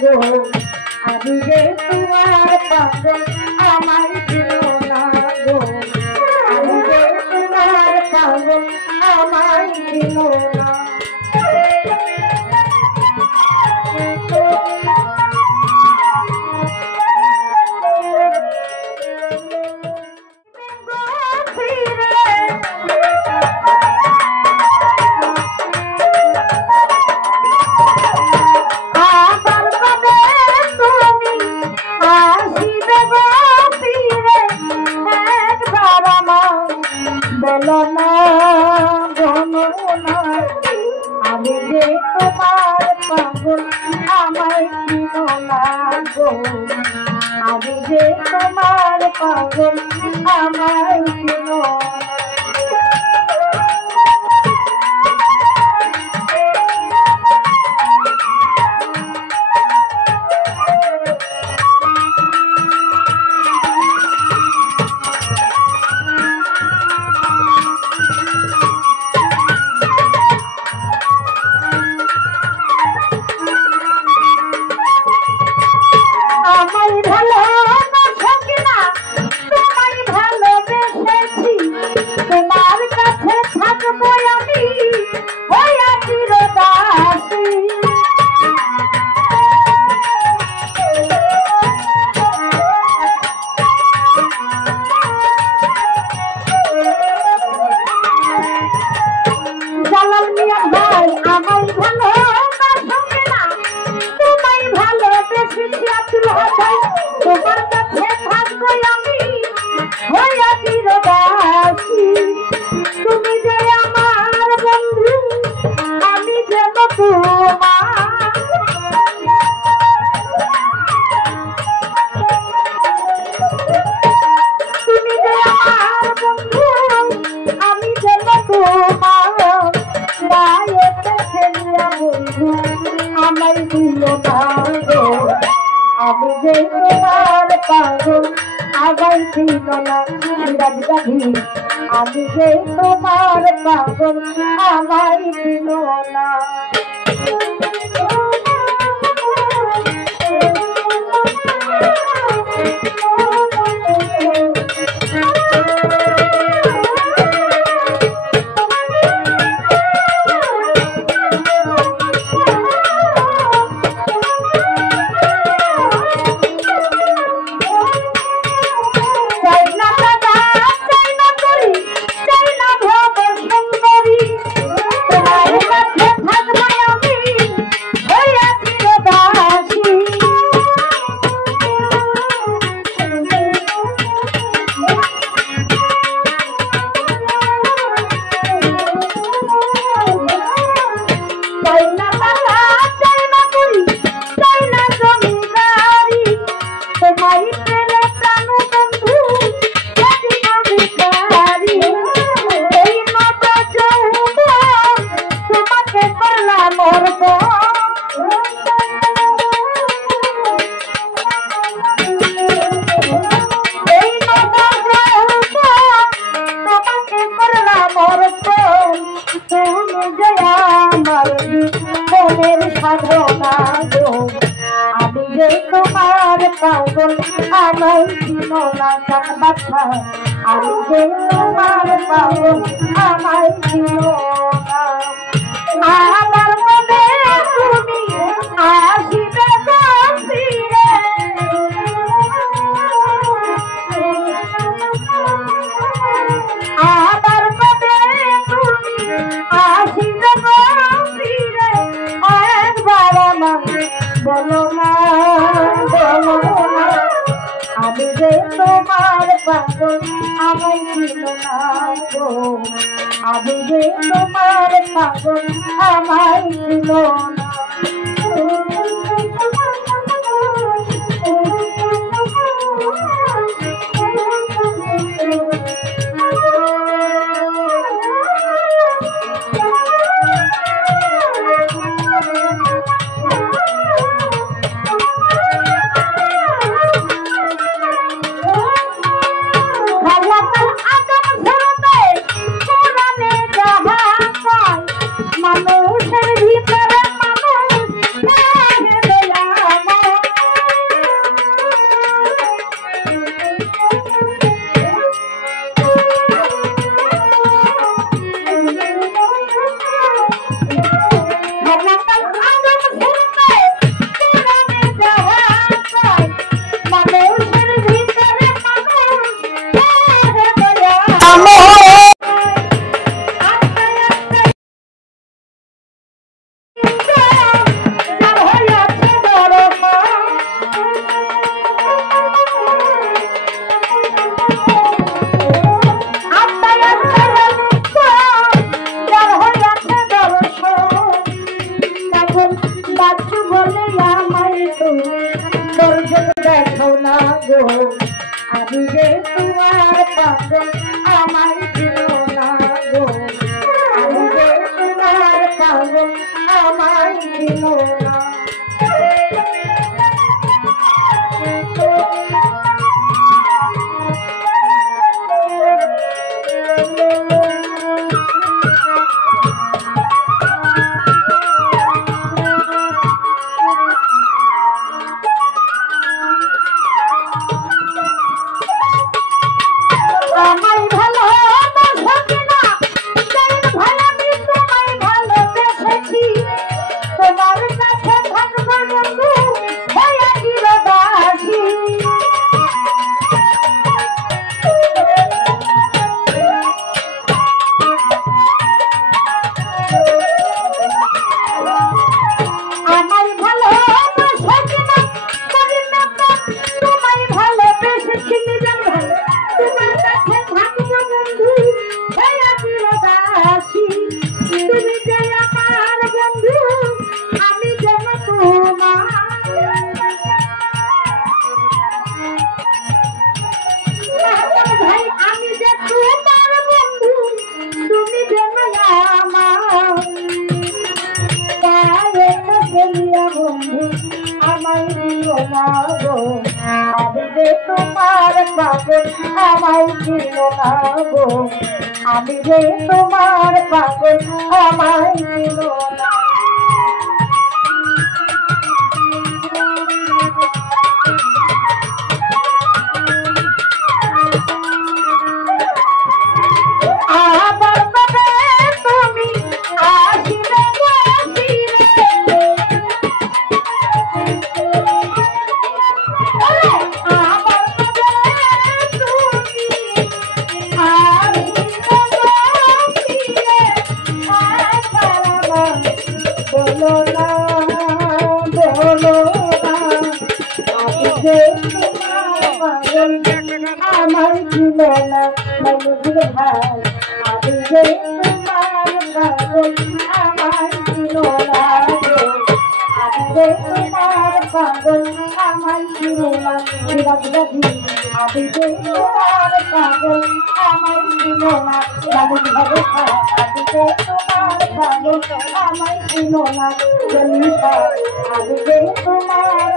গো আমি যে তোমার পাগল আমায় দিও না গো আমি যে তোমার পাগল আমায় দিও না আমি যে তোমার পাগল আমায় চিনো না গো আমি যে তোমার পাগল আমায় চিনো তোমার কাছে থাকবো আমি হইয়া চিরদাসী তুমি যে আমার বন্ধু আমি যে তোমার তুমি যে আমার বন্ধু আমি যে তোমার গায়েতে ফেলিয়া বন্ধু আমায় দিল না গো আমি যে তোমার পাগল আগাই ছিল না রাজগাধি আমি যে তোমার পাগল আমায় ছিল না আমি যে তোমার পাগল আমায় চিনো না বাচ্চা আমি যে তোমার পাগল আমায় চিনো না আমার মনে তুমি আসিবে ফিরে আমার মনে তুমি আসিবে ফিরে একবার আমার বলো না আমি যে তোমার পাগল আমায় ছিল না গো আমি যে তোমার পাগল আমায় ছিল না মানুষের ভিতরে বলে আমায় তুমি দর্শক দেখো না গো আমি যে তোমার পাগল আমায় ছিল না গো আমি যে তোমার পাগল আমায় ছিল না আমি যে তোমার পাগল আমায় ছিল না গো আমি যে তোমার পাগল আমায় ছিল না আমার ছিল না মনুর ভাই আমি যে তোমার পাগল আমার ছিল না আমি যে তোমার পাগল আমার ছিল না আমি যে তোমার পাগল আমার ছিল না মনুর ভাই আমি যে তোমার পাগল আমার ছিল না আমি যে তোমার